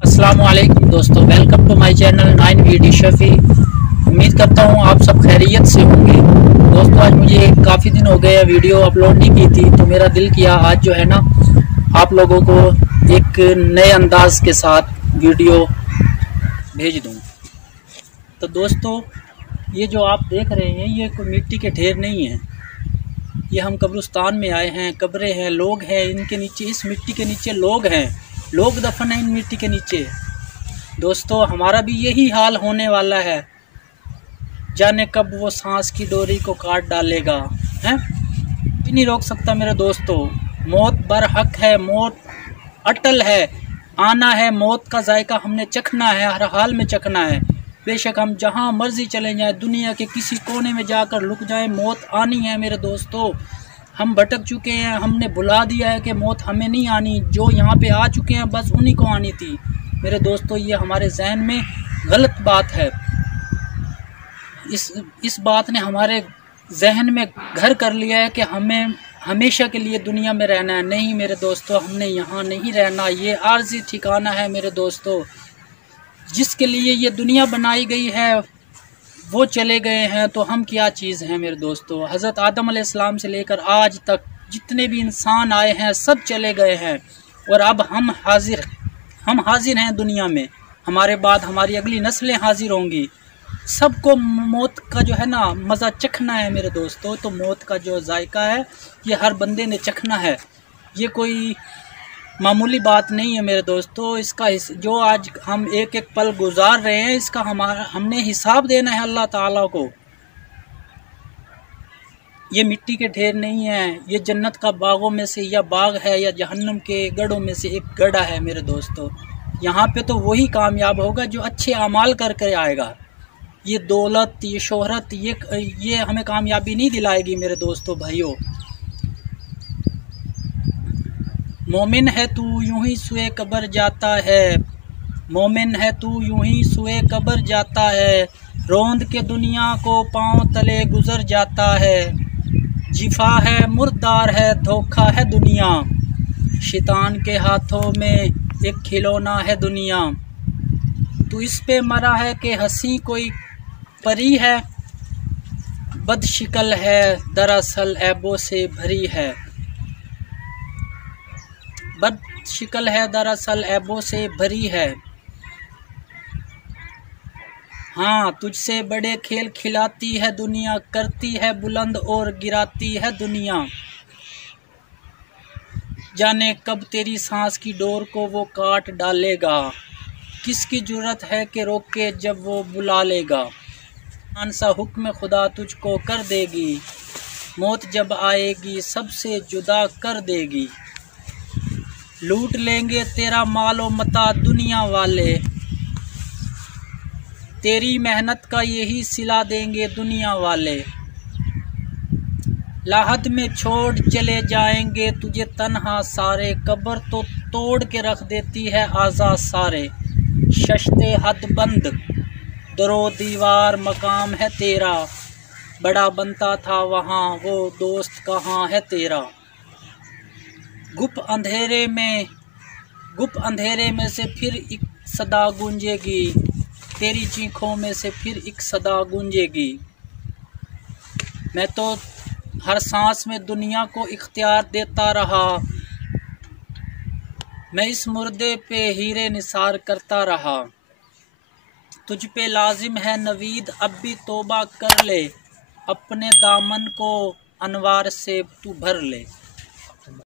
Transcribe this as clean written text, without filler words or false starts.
अस्सलामुअलैकुम दोस्तों, welcome to my channel 9VD Shafi. उम्मीद करता हूँ आप सब खैरियत से होंगे। दोस्तों, आज मुझे काफ़ी दिन हो गए वीडियो अपलोड नहीं की थी, तो मेरा दिल किया आज जो है ना आप लोगों को एक नए अंदाज के साथ वीडियो भेज दूँ। तो दोस्तों, ये जो आप देख रहे हैं ये कोई मिट्टी के ढेर नहीं है। ये हम कब्रिस्तान में आए हैं, कब्रें हैं, लोग हैं, इनके नीचे, इस मिट्टी के नीचे लोग हैं, लोग दफन हैं इन मिट्टी के नीचे। दोस्तों, हमारा भी यही हाल होने वाला है। जाने कब वो सांस की डोरी को काट डालेगा, हैं? कोई नहीं रोक सकता मेरे दोस्तों। मौत बरहक है, मौत अटल है, आना है, मौत का जायका हमने चखना है, हर हाल में चखना है। बेशक हम जहाँ मर्जी चले जाएं, दुनिया के किसी कोने में जाकर लुक जाएं, मौत आनी है मेरे दोस्तों। हम भटक चुके हैं, हमने भुला दिया है कि मौत हमें नहीं आनी। जो यहाँ पे आ चुके हैं बस उन्हीं को आनी थी मेरे दोस्तों। ये हमारे जहन में गलत बात है। इस बात ने हमारे जहन में घर कर लिया है कि हमें हमेशा के लिए दुनिया में रहना है। नहीं मेरे दोस्तों, हमने यहाँ नहीं रहना। ये आर्जी ठिकाना है मेरे दोस्तों। जिसके लिए ये दुनिया बनाई गई है वो चले गए हैं, तो हम क्या चीज़ हैं मेरे दोस्तों। हज़रत आदम अलैहिस्सलाम से लेकर आज तक जितने भी इंसान आए हैं सब चले गए हैं, और अब हम हाजिर हैं दुनिया में। हमारे बाद हमारी अगली नस्लें हाजिर होंगी। सबको मौत का जो है ना मज़ा चखना है मेरे दोस्तों। तो मौत का जो जायका है ये हर बंदे ने चखना है। ये कोई मामूली बात नहीं है मेरे दोस्तों। इसका जो आज हम एक एक पल गुजार रहे हैं, इसका हमने हिसाब देना है अल्लाह ताला को। ये मिट्टी के ढेर नहीं है, ये जन्नत का बागों में से या बाग है, या जहन्नम के गढ़ों में से एक गढ़ा है मेरे दोस्तों। यहाँ पे तो वही कामयाब होगा जो अच्छे अमाल करके आएगा। ये दौलत, ये शोहरत, ये हमें कामयाबी नहीं दिलाएगी मेरे दोस्तों भाइयों। मोमिन है तू यूं ही सुए कब्र जाता है, मोमिन है तू यूं ही सुए कब्र जाता है, रोंद के दुनिया को पांव तले गुजर जाता है। जिफा है, मुर्दार है, धोखा है दुनिया, शैतान के हाथों में एक खिलौना है दुनिया। तू इस पे मरा है कि हंसी कोई परी है, बदशिकल है दरअसल ऐबों से भरी है, बदशिकल है दरअसल ऐबों से भरी है। हाँ, तुझसे बड़े खेल खिलाती है दुनिया, करती है बुलंद और गिराती है दुनिया। जाने कब तेरी सांस की डोर को वो काट डालेगा, किसकी जुर्रत है कि रोके जब वो बुला लेगा। कौन सा हुक्म खुदा तुझको कर देगी, मौत जब आएगी सबसे जुदा कर देगी। लूट लेंगे तेरा मालो मता दुनिया वाले, तेरी मेहनत का यही सिला देंगे दुनिया वाले। लाहद में छोड़ चले जाएंगे तुझे तन्हा सारे, कब्र तो तोड़ के रख देती है आज़ाद सारे। शश्ते हद बंद दरो दीवार मकाम है तेरा, बड़ा बनता था वहाँ वो दोस्त कहाँ है तेरा। गुप अंधेरे में से फिर एक सदा गूंजेगी, तेरी चीखों में से फिर एक सदा गूंजेगी। मैं तो हर सांस में दुनिया को इख्तियार देता रहा, मैं इस मुर्दे पे हीरे निसार करता रहा। तुझ पे लाजिम है नवीद अब भी तौबा कर ले, अपने दामन को अनवार से तू भर ले।